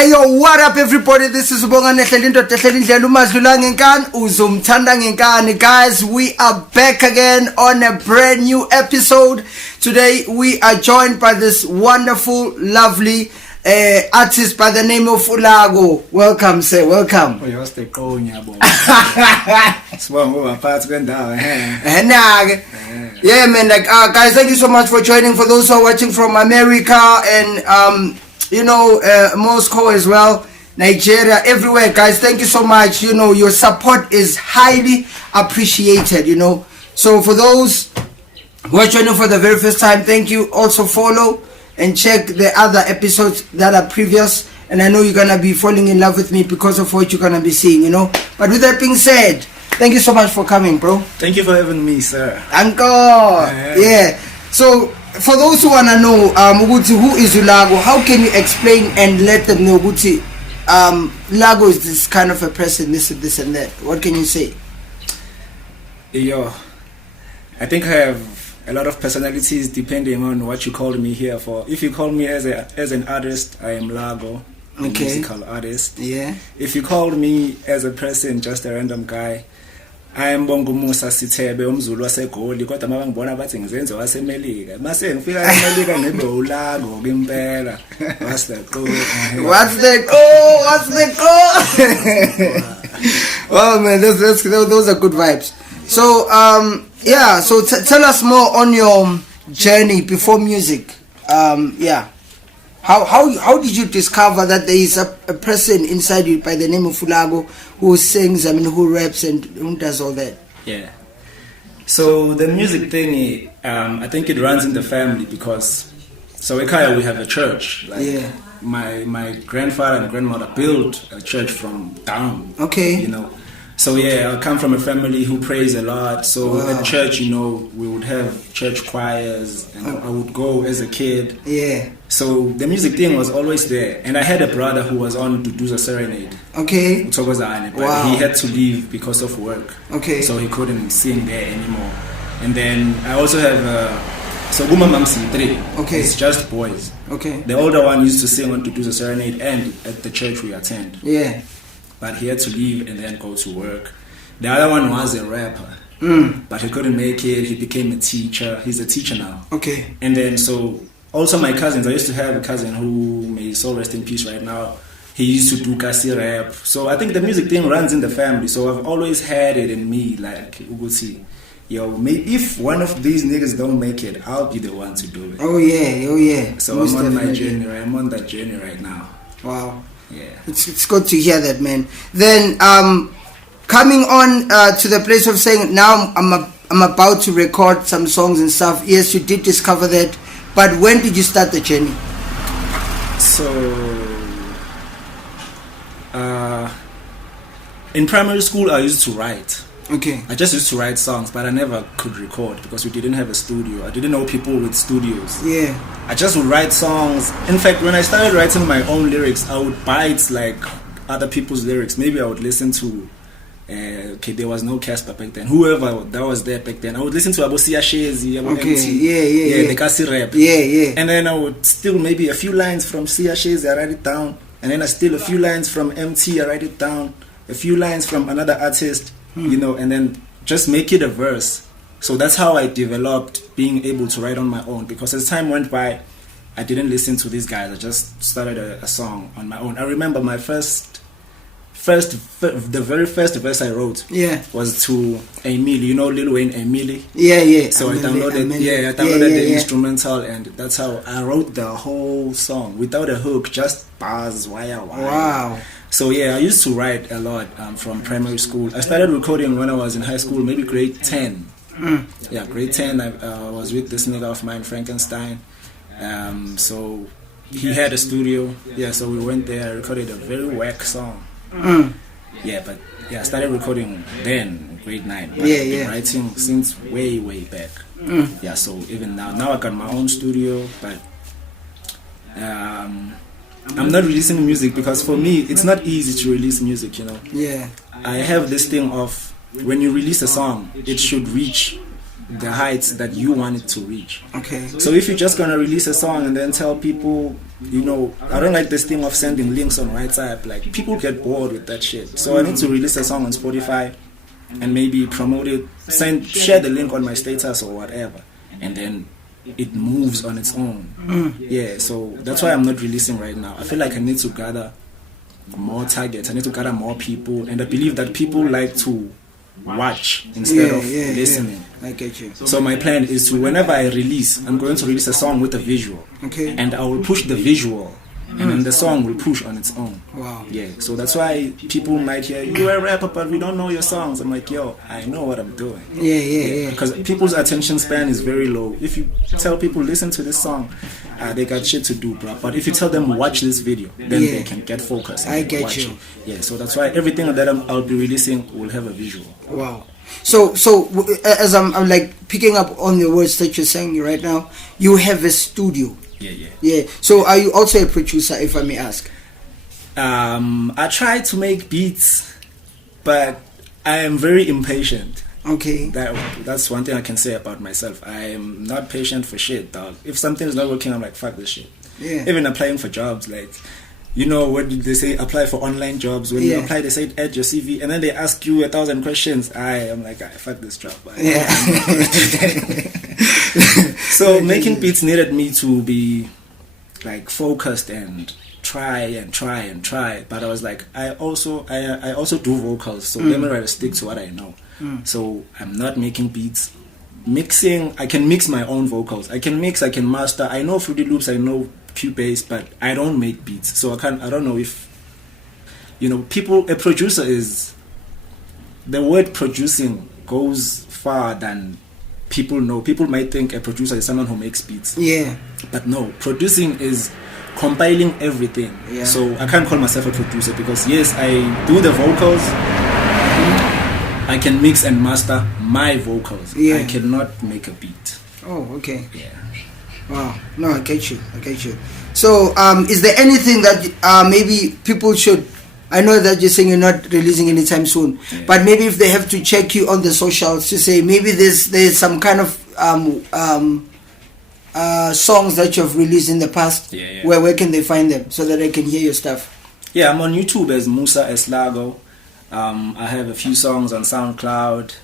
Hey yo, what up everybody? This is Bongani Hlela Podcast. Guys, we are back again on a brand new episode. Today we are joined by this wonderful, lovely artist by the name of Largo. Welcome, sir. Welcome. Yeah, man. Guys, thank you so much for joining. For those who are watching from America and Moscow as well, Nigeria, everywhere, guys, thank you so much. Your support is highly appreciated. So for those who are joining for the very first time, thank you. Also follow and check the other episodes that are previous, and I know you're gonna be falling in love with me because of what you're gonna be seeing. But with that being said, thank you so much for coming, bro. Thank you for having me, sir. Uncle. Yeah. So for those who wanna know, who is Largo? How can you explain and let them know Largo is this kind of a person, this and that? What can you say? Yo, I think I have a lot of personalities depending on what you call me here for. If you call me as an artist, I am Largo, a musical artist. Yeah. If you call me as a person, just a random guy, I am Musa sithebe umzulu wasegoli kodwa mabangibona bathi ngizenze wasemelika mase ngifika emelika ngibe uLargo kimpela. What's the call? Oh man, those are good vibes. So so tell us more on your journey before music. How did you discover that there is a person inside you by the name of Largo who sings, who raps and who does all that? Yeah. So the music thing, I think it runs in the family because, so in Kaya we have a church. My grandfather and grandmother built a church from down. Okay. So I come from a family who prays a lot. So at church, we would have church choirs, and I would go as a kid. Yeah. So the music thing was always there, and I had a brother who was on to do the serenade. Okay. But he had to leave because of work. Okay. So he couldn't sing there anymore. And then I also have Guma Mamsi 3. Okay. It's just boys. Okay. The older one used to sing on to do the serenade and at the church we attend. Yeah. But he had to leave and then go to work. The other one was a rapper, but he couldn't make it. He became a teacher. He's a teacher now. Okay. And then also my cousins. I used to have a cousin who may his soul rest in peace right now. He used to do kasi rap. So I think the music thing runs in the family. So I've always had it in me. Like Ugusi, maybe if one of these niggas don't make it, I'll be the one to do it. Oh yeah. So most I'm on my journey. I'm on that journey right now. Wow. Yeah. It's good to hear that, man. Then coming on to the place of saying now I'm about to record some songs and stuff. Yes, you did discover that, but when did you start the journey? So in primary school I used to write. Okay. I just used to write songs, but I never could record because we didn't have a studio. I didn't know people with studios. Yeah. I just would write songs. In fact, when I started writing my own lyrics, I would bite like other people's lyrics. Maybe I would listen to, there was no Casper back then. Whoever that was there back then, I would listen to Abosia Shezi, yeah, the Kasi rap. Yeah. And then I would steal maybe a few lines from Sia Shezi, I write it down. And then I steal a few lines from MT, I write it down. A few lines from another artist. And then just make it a verse. So that's how I developed being able to write on my own, because as time went by I didn't listen to these guys. I just started a song on my own. I remember my the very first verse I wrote was to Emily, Lil Wayne Emily. Yeah. So I downloaded the instrumental, and that's how I wrote the whole song without a hook, just bars, wire. Wow. So I used to write a lot from primary school. I started recording when I was in high school, maybe grade 10. Yeah, grade 10. I was with this nigga of mine, Frankenstein. So he had a studio. Yeah, so we went there. I recorded a very whack song. I started recording then, grade 9. But I've been writing since way back. Yeah, so even now I got my own studio, but I'm not releasing music because for me it's not easy to release music. I have this thing of when you release a song, it should reach the heights that you want it to reach. Okay. So if you're just gonna release a song and then tell people, you know, I don't like this thing of sending links on WhatsApp. Like, people get bored with that shit. So I need to release a song on Spotify and maybe promote it, share the link on my status or whatever, and then it moves on its own. Yeah, so that's why I'm not releasing right now. I feel like I need to gather more targets. I need to gather more people, and I believe that people like to watch instead of listening. I get you. So my plan is to, whenever I release, I'm going to release a song with a visual. Okay. And I will push the visual, and then the song will push on its own. Wow. Yeah. So that's why people might hear, you're a rapper, but we don't know your songs. I'm like, yo, I know what I'm doing. Yeah. Because people's attention span is very low. If you tell people, listen to this song, they got shit to do, bro. But if you tell them, watch this video, then they can get focused. I get watch you. it. Yeah. So that's why everything that I'll be releasing will have a visual. Wow. So as I'm like picking up on the words that you're saying right now, you have a studio. Yeah. So are you also a producer, if I may ask? I try to make beats, but I am very impatient. Okay. That's one thing I can say about myself. I am not patient for shit, dog. If something is not working, I'm like, fuck this shit. Yeah. Even applying for jobs, like, you know, what did they say? Apply for online jobs. When you apply, they say add your CV, and then they ask you 1,000 questions. I'm like, fuck this job. Yeah. So making beats needed me to be like focused and try. But I was like, I also do vocals, so let me try to stick to what I know. So I'm not making beats. Mixing, I can mix my own vocals. I can master. I know Fruity Loops, I know Cubase, but I don't make beats. So I don't know if, you know, a producer is, the word producing goes far than people know. People might think a producer is someone who makes beats. Yeah. But no, producing is compiling everything. Yeah. So I can't call myself a producer because yes, I do the vocals. I can mix and master my vocals. Yeah. I cannot make a beat. Oh, okay. Yeah. Wow. No, I get you. So, is there anything that maybe people should? I know that you're saying you're not releasing anytime soon, but maybe if they have to check you on the socials to say maybe there's some kind of songs that you've released in the past. Where can they find them so that they can hear your stuff? Yeah, I'm on YouTube as Musa as Largo. I have a few songs on SoundCloud.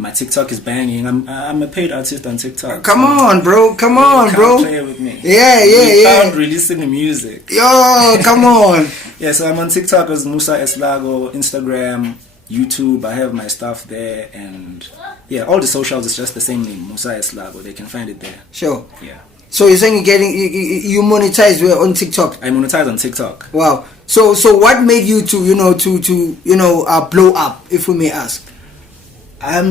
My TikTok is banging. I'm a paid artist on TikTok. Come on, bro. Play with me. Yeah. Without releasing the music. Yo, come on. Yeah, so I'm on TikTok as Musa S. Largo, Instagram, YouTube. I have my stuff there, and yeah, all the socials is just the same name, Musa S. Largo. They can find it there. Sure. Yeah. So you're saying you monetize on TikTok? I monetize on TikTok. Wow. So what made you to blow up, if we may ask? I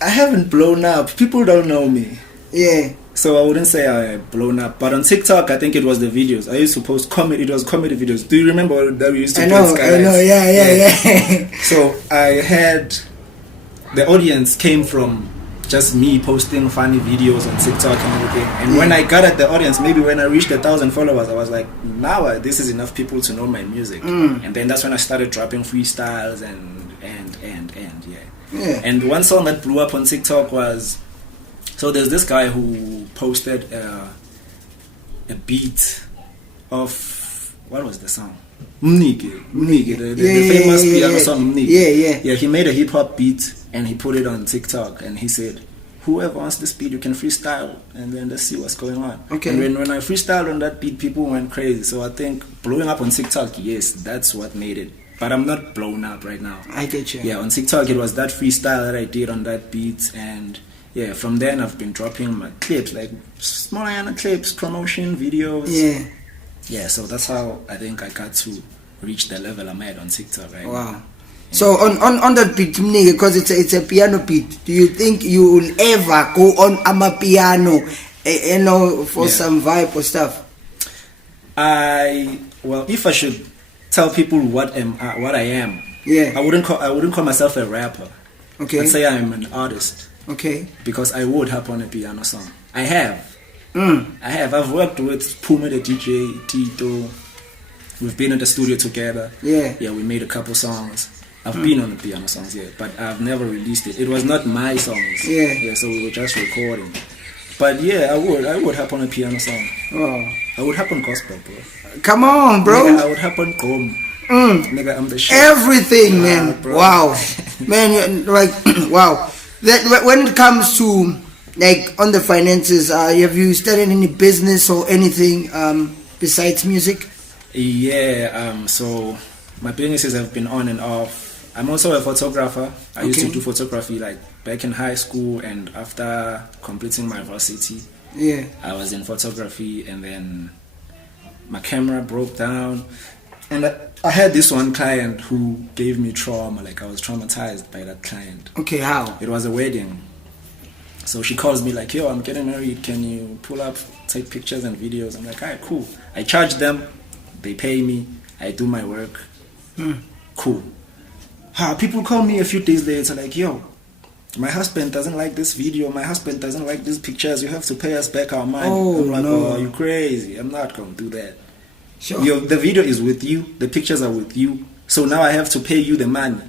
haven't blown up. People don't know me. Yeah. So I wouldn't say I've blown up. But on TikTok, I think it was the videos. I used to post comedy. It was comedy videos. Do you remember that we used to post? I know. Yeah. So I had, the audience came from just me posting funny videos on TikTok and everything. And when I got at the audience, maybe when I reached 1,000 followers, I was like, now this is enough people to know my music. And then that's when I started dropping freestyles and yeah. And one song that blew up on TikTok was, so there's this guy who posted a beat of, what was the song? Mnike, the famous piano song Mnike. Yeah, he made a hip hop beat and he put it on TikTok and he said, whoever wants this beat, you can freestyle and then let's see what's going on. Okay. And when I freestyled on that beat, people went crazy. So I think blowing up on TikTok, yes, that's what made it. But I'm not blown up right now. I get you. Yeah, on TikTok it was that freestyle that I did on that beat, and yeah, from then I've been dropping my clips, like small clips, promotion videos. Yeah, so that's how I think I got to reach the level I'm at on TikTok right now. Wow. So on that beat, because it's a piano beat, do you think you will ever go on amapiano, for some vibe or stuff? Well, if I should tell people what I am, I wouldn't call myself a rapper. Okay. I'd say I'm an artist. Okay. Because I would hop on a piano song. I have. I've worked with Puma the DJ, Tito. We've been in the studio together. Yeah. Yeah, we made a couple songs. I've been on the piano songs, yeah, but I've never released it. It was not my songs. Yeah. So we were just recording. But yeah, I would hop on a piano song. Oh. I would hop on gospel, bro. Come on, bro. Nigga, I would hop on gqom. Nigga, I'm the shit. Everything, man. Bro. Wow. Man, like, wow. That when it comes to, like, on the finances, have you started any business or anything besides music? Yeah, so my businesses have been on and off. I'm also a photographer. I used to do photography like back in high school, and after completing my varsity, Yeah. I was in photography, and then my camera broke down, and I had this one client who gave me trauma. Like, I was traumatized by that client. Okay, how? It was a wedding. So she calls me like, yo, I'm getting married. Can you pull up, take pictures and videos? I'm like, alright, cool. I charge them. They pay me. I do my work. Cool. People call me a few days later like, yo, my husband doesn't like this video. My husband doesn't like these pictures. You have to pay us back our money. Oh, I'm like, no. oh, you crazy. I'm not going to do that. Sure. The video is with you. The pictures are with you. So now I have to pay you the money.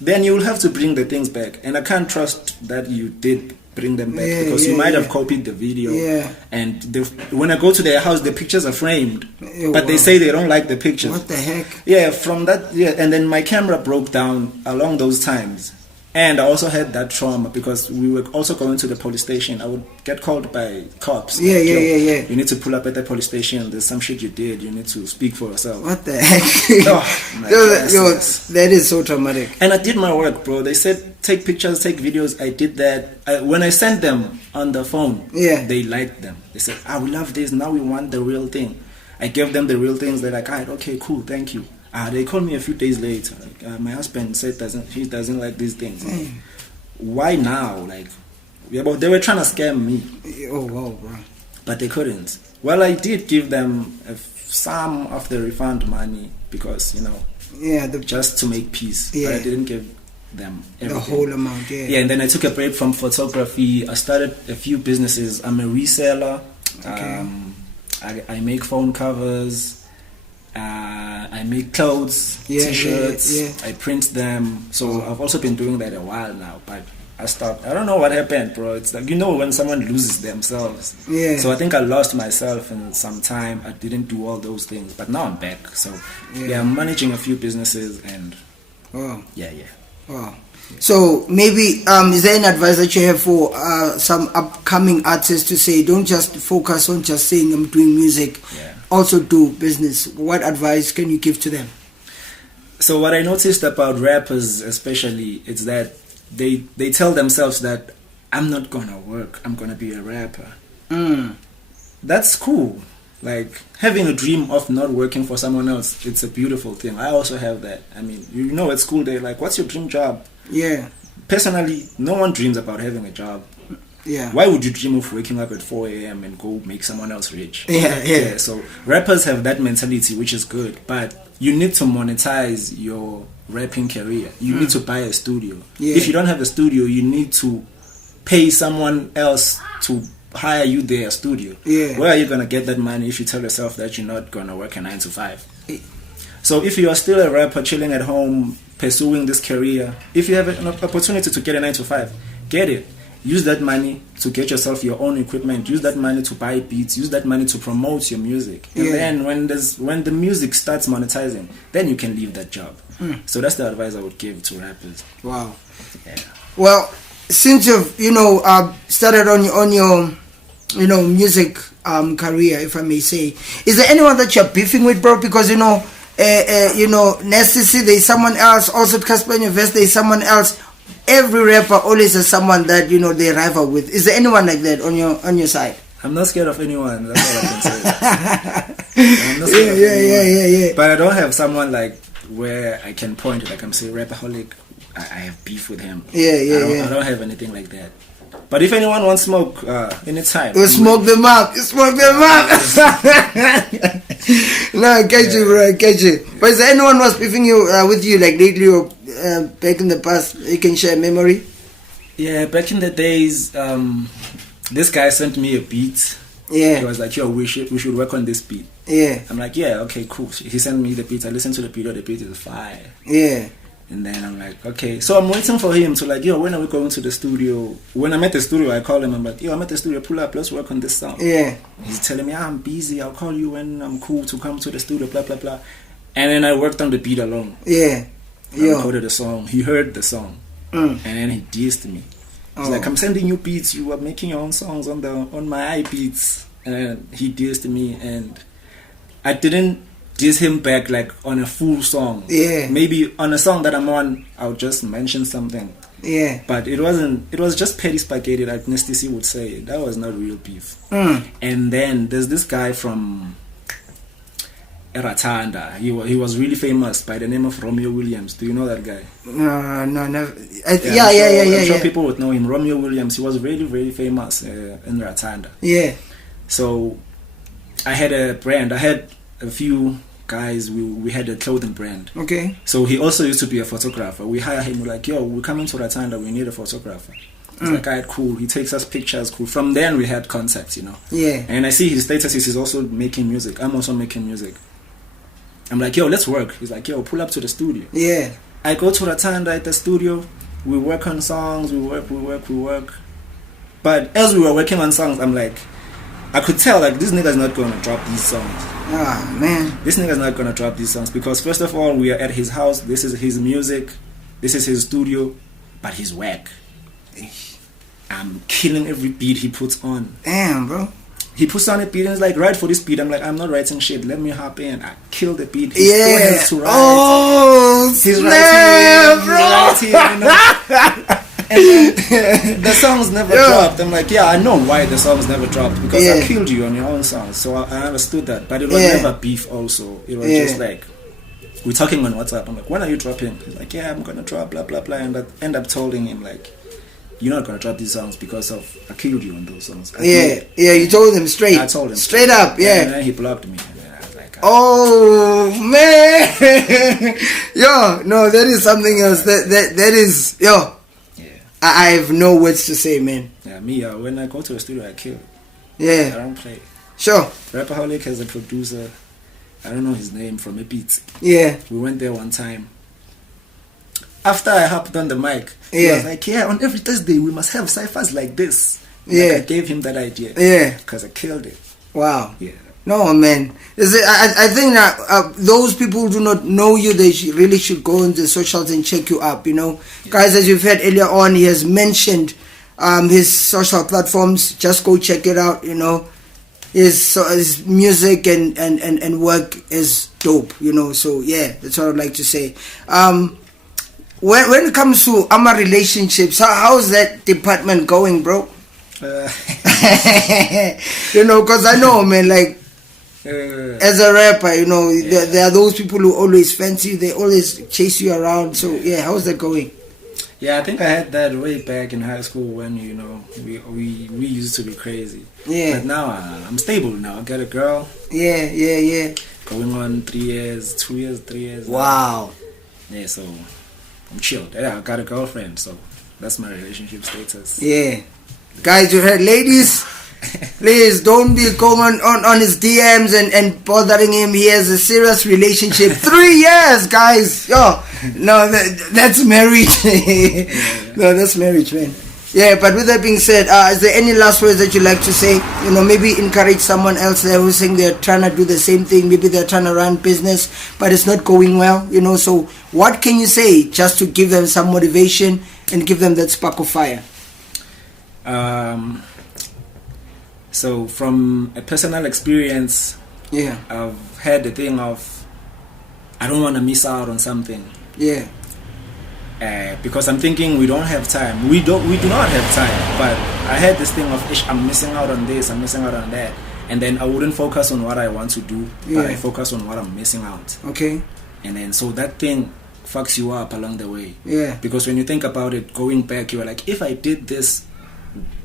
Then you will have to bring the things back. And I can't trust that you did bring them back, because you might have copied the video. Yeah. And when I go to their house, the pictures are framed. But they wow. say they don't like the pictures. What the heck? Yeah, from that, yeah, and then my camera broke down along those times. And I also had that trauma because we were also going to the police station. I would get called by cops. Yeah, like, yeah, yo, yeah. You need to pull up at the police station. There's some shit you did. You need to speak for yourself. What the heck? Oh, my that is so traumatic. And I did my work, bro. They said, take pictures, take videos. I did that. When I sent them on the phone, Yeah. they liked them. They said, we love this. Now we want the real thing. I gave them the real things. They're like, all right, okay, cool, thank you. They called me a few days later. Like, my husband said he doesn't like these things. Like, why now? Like, yeah, but they were trying to scam me. Oh wow, bro. But they couldn't. Well, I did give them some of the refund money because, Yeah, just to make peace. Yeah. But I didn't give them everything. The whole amount. Yeah. Yeah, and then I took a break from photography. I started a few businesses. I'm a reseller. Okay. I make phone covers. I make clothes, t-shirts. Yeah. I print them. So I've also been doing that a while now, but I stopped. I don't know what happened, bro. It's like, when someone loses themselves. Yeah. So I think I lost myself in some time. I didn't do all those things, but now I'm back. So yeah, I'm managing a few businesses and Wow. yeah. Wow. So maybe is there an advice that you have for some upcoming artists to say, don't just focus on just saying I'm doing music, also do business? What advice can you give to them? So what I noticed about rappers especially is that they tell themselves that I'm not gonna work, I'm gonna be a rapper. That's cool. Like, having a dream of not working for someone else, it's a beautiful thing. I also have that. I mean, at school they're like, what's your dream job? Yeah. Personally, no one dreams about having a job. Yeah. Why would you dream of waking up at 4 a.m. and go make someone else rich? Yeah. So rappers have that mentality, which is good, but you need to monetize your rapping career. You need to buy a studio. Yeah. If you don't have a studio, you need to pay someone else to hire you their studio. Yeah. Where are you gonna get that money if you tell yourself that you're not gonna work a 9 to 5? So if you are still a rapper chilling at home pursuing this career, if you have an opportunity to get a 9 to 5, get it. Use that money to get yourself your own equipment. Use that money to buy beats. Use that money to promote your music. And then when the music starts monetizing, then you can leave that job. So that's the advice I would give to rappers. Wow. Yeah. Well, since you've started on your music career, if I may say, is there anyone that you're beefing with, bro? Because Nasty, there's someone else. Also, Casper Invest, there's someone else. Every rapper always has someone that they rival with. Is there anyone like that on your side? I'm not scared of anyone. That's all I can say. I'm not scared of anyone. Yeah. But I don't have someone like where I can point, like I'm saying, Rapperholic, I have beef with him. I don't have anything like that. But if anyone wants smoke, anytime. You smoke them up. No, I get you, bro. I get you. But is there anyone who was beefing you with you like lately or back in the past? You can share a memory. Yeah, back in the days, this guy sent me a beat. Yeah. He was like, yo, we should work on this beat. Yeah. I'm like, yeah, okay, cool. He sent me the beat. I listened to the beat. The beat is fire. Yeah. And then I'm like, okay. So I'm waiting for him to like, yo, when are we going to the studio? When I'm at the studio, I call him. I'm like, yo, I'm at the studio. Pull up. Let's work on this song. Yeah. He's telling me, I'm busy. I'll call you when I'm cool to come to the studio. Blah blah blah. And then I worked on the beat alone. Yeah. I recorded the song. He heard the song, and then he dissed me. He's like, I'm sending you beats. You are making your own songs on my iBeats. And he dissed me, and I didn't diss him back like on a full song. Yeah. Maybe on a song that I'm on, I'll just mention something. Yeah. But it was just petty spaghetti, like Nasty C would say. That was not real beef. And then there's this guy from Ratanda. He was really famous by the name of Romeo Williams. Do you know that guy? No, never. I'm sure people would know him. Romeo Williams. He was really, really famous in Ratanda. Yeah. So I had a brand. I had a few guys. We had a clothing brand. Okay. So he also used to be a photographer. We hire him. We're like, yo, we're coming to Ratanda. We need a photographer. He's like, alright, cool. He takes us pictures. Cool. From then we had contacts, you know. Yeah. And I see his status. He's also making music. I'm also making music. I'm like, yo, let's work. He's like, yo, pull up to the studio. Yeah. I go to Ratanda at the studio. We work on songs. We work. But as we were working on songs, I'm like, I could tell like this nigga's not gonna drop these songs. Ah, man. This nigga's not gonna drop these songs because first of all, we are at his house. This is his music. This is his studio. But he's whack. I'm killing every beat he puts on. Damn, bro. He puts on a beat and he's like, write for this beat. I'm like, I'm not writing shit. Let me hop in. I kill the beat. He still has to write. Oh, he's snap, writing. bro. And then the songs never dropped. I'm like, yeah, I know why the songs never dropped because I killed you on your own songs. So I understood that. But it was never beef also. It was just like, we're talking on WhatsApp. I'm like, when are you dropping? He's like, yeah, I'm going to drop, blah, blah, blah. And I end up telling him like, you're not going to drop these songs because of I killed you on those songs. You told him straight. I told him. Straight up, yeah. And then he blocked me. And then I was like, oh, man. Yo, no, that is something else. That is, yo. I have no words to say, man. Yeah, me, when I go to the studio, I kill. Yeah. I don't play. Sure. Rapaholic has a producer. I don't know his name, from a beat. Yeah. We went there one time. After I hopped on the mic, he was like, yeah, on every Thursday we must have ciphers like this. Like, I gave him that idea. Yeah. Because I killed it. Wow. Yeah. No, man. I think that those people who do not know you, they really should go on the socials and check you up, you know. Yeah. Guys, as you've heard earlier on, he has mentioned his social platforms. Just go check it out, you know. His music and work is dope, you know. So, yeah, that's what I'd like to say. When it comes to Ama relationships, how's that department going, bro? You know, because I know, man, like, as a rapper, you know, there are those people who always fancy you, they always chase you around. So, yeah, how's that going? Yeah, I think I had that way back in high school when, you know, we used to be crazy. Yeah. But now I'm stable now. I got a girl. Yeah. Going on 3 years, 2 years, 3 years. Wow. Now. Yeah, so I'm chilled. Yeah, I got a girlfriend, so that's my relationship status. Yeah. Guys, you heard, ladies, please don't be going on his DMs and bothering him. He has a serious relationship. 3 years, guys. Yo, no, that's marriage. No, that's marriage, man. Yeah, but with that being said, is there any last words that you'd like to say? You know, maybe encourage someone else there who's saying they're trying to do the same thing. Maybe they're trying to run business, but it's not going well, you know. So what can you say just to give them some motivation and give them that spark of fire? So from a personal experience, I've had the thing of I don't want to miss out on something. Yeah. Because I'm thinking we don't have time. We do not have time. But I had this thing of I'm missing out on this, I'm missing out on that, and then I wouldn't focus on what I want to do, but I focus on what I'm missing out. Okay. And then so that thing fucks you up along the way. Yeah. Because when you think about it, going back, you're like, if I did this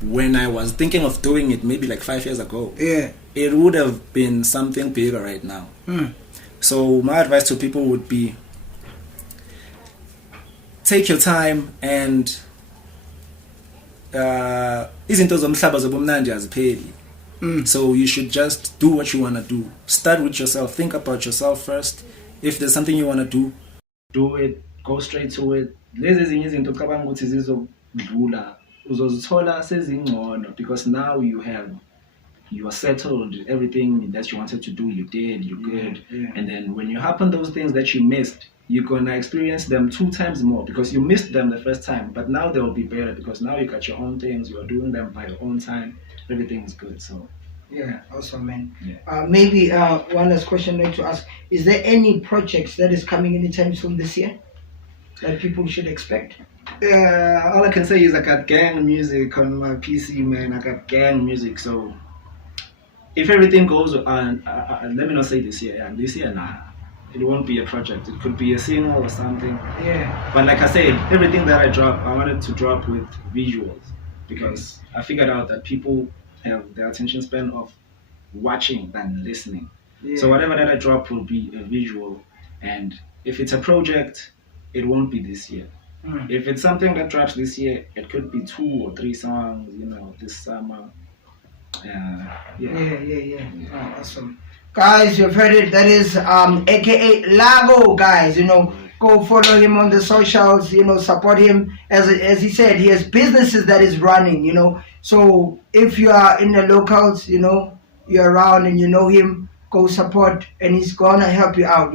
when I was thinking of doing it maybe like 5 years ago, it would have been something bigger right now. So my advice to people would be, take your time and izinto zomhlaba zobumnandi azipheli. So you should just do what you want to do. Start with yourself. Think about yourself first. If there's something you want to do it. go straight to it. Lezi ezinye izinto ucabanga ukuthi zizodlula uzozithola sezingcono because now you are settled, everything that you wanted to do you did, you good. And then when you happen those things that you missed, you're gonna experience them 2 times more because you missed them the first time, but now they'll be better because now you got your own things, you are doing them by your own time, everything is good. So yeah, awesome, man. Yeah. Maybe one last question I'd like to ask: is there any projects that is coming anytime soon this year that people should expect? All I can say is I got gang music on my PC, man. I got gang music. So if everything goes on, let me not say this year. Yeah, this year, nah, it won't be a project. It could be a single or something. Yeah. But like I said, everything that I drop, I wanted to drop with visuals because I figured out that people have their attention span of watching than listening. Yeah. So whatever that I drop will be a visual, and if it's a project, it won't be this year. If it's something that drops this year, it could be 2 or 3 songs, this summer. Yeah. Oh, awesome. Guys, you've heard it. That is aka Largo, guys. Go follow him on the socials, support him. As he said, he has businesses that is running, So if you are in the locals, you're around and you know him, go support and he's gonna help you out,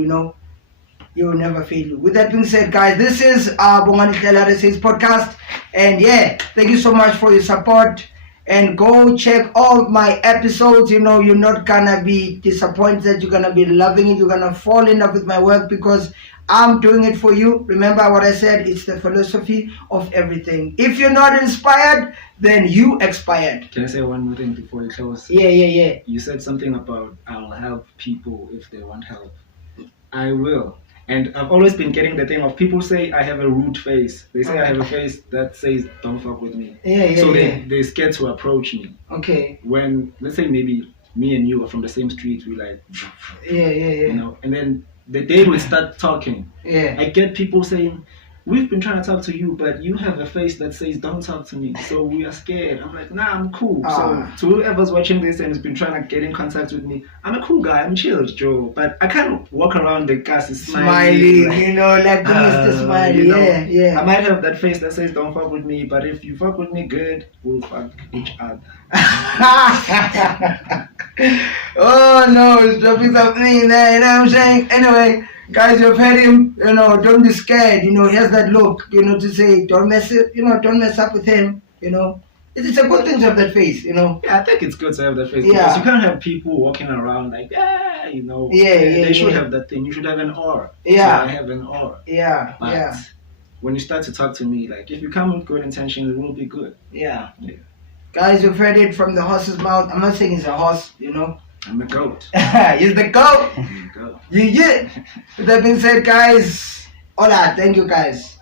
He will never fail you. With that being said, guys, this is Bongani Hlela Podcast. And yeah, thank you so much for your support. And go check all my episodes. You're not gonna be disappointed. You're gonna be loving it. You're gonna fall in love with my work because I'm doing it for you. Remember what I said? It's the philosophy of everything. If you're not inspired, then you expired. Can I say one more thing before you close? Yeah. You said something about I'll help people if they want help. I will. And I've always been getting the thing of people say I have a rude face. They say I have a face that says don't fuck with me. So they're scared to approach me. Okay. When, let's say maybe me and you are from the same street, we like, Yeah. And then the day we start talking, I get people saying, we've been trying to talk to you, but you have a face that says don't talk to me. So we are scared. I'm like, nah, I'm cool. So to whoever's watching this and has been trying to get in contact with me, I'm a cool guy. I'm chill, Joe. But I can't walk around the cast smiling. Like the Mr. Smiley. Yeah. I might have that face that says don't fuck with me, but if you fuck with me good, we'll fuck each other. Oh no, it's dropping something there, what I'm saying? Anyway, guys, you've heard him, don't be scared, he has that look, to say don't mess up with him, It's a good thing to have that face, Yeah, I think it's good to have that face because you can't have people walking around like, they should have that thing. You should have an aura. Yeah. So I have an aura. Yeah. When you start to talk to me, like if you come with good intentions, it will be good. Yeah. Guys, you've heard it from the horse's mouth. I'm not saying he's a horse, I'm a goat. He's the goat. I'm a goat. Yeah. With that being said, guys, hola, thank you guys.